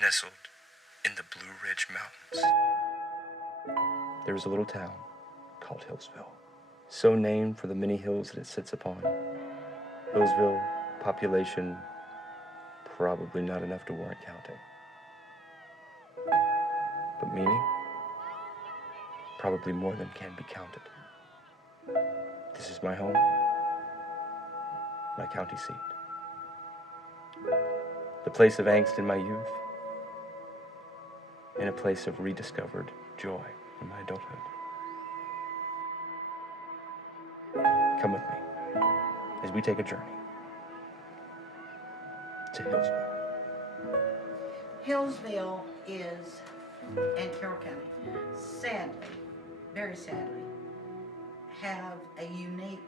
nestled in the Blue Ridge Mountains. There is a little town called Hillsville, so named for the many hills that it sits upon. Hillsville, population, probably not enough to warrant counting. But meaning, probably more than can be counted. This is my home, my county seat. The place of angst in my youth, and a place of rediscovered joy in my adulthood. Come with me as we take a journey to Hillsville. Hillsville is in Carroll County, sadly, very sadly, have a unique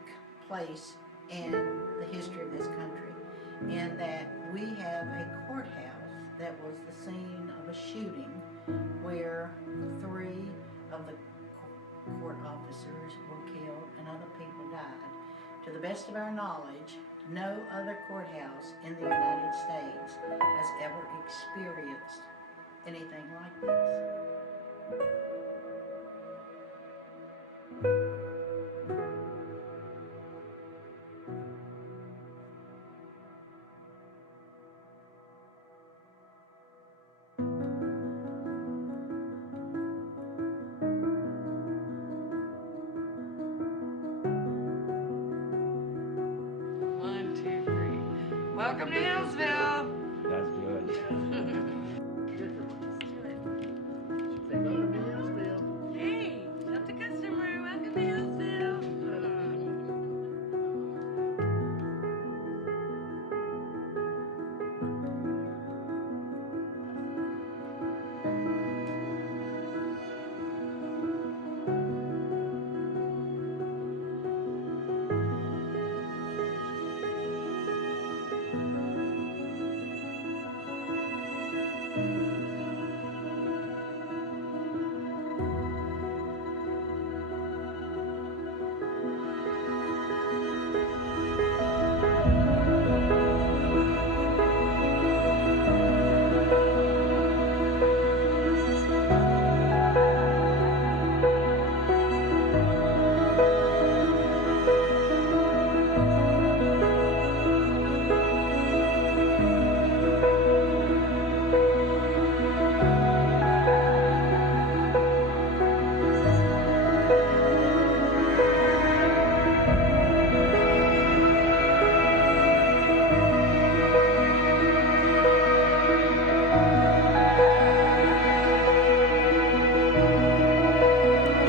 place in the history of this country in that we have a courthouse that was the scene of a shooting where 3 of the court officers were killed and other people died. To the best of our knowledge, no other courthouse in the United States has ever experienced anything like this. Welcome to Hillsville. That's good. Hey, not the customer. Welcome to Hillsville.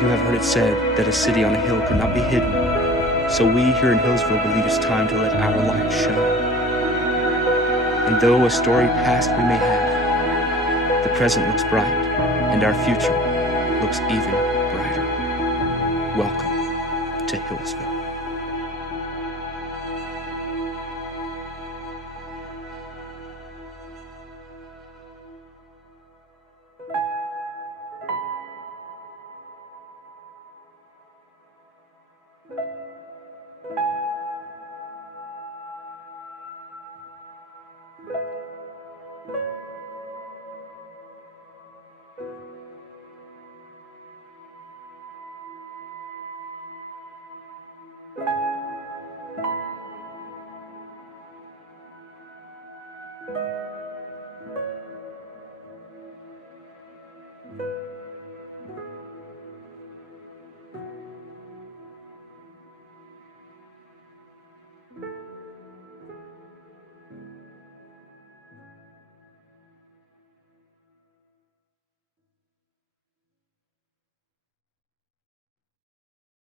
You have heard it said that a city on a hill could not be hidden. So we here in Hillsville believe it's time to let our light shine. And though a story past we may have, the present looks bright, and our future looks even brighter. Welcome to Hillsville.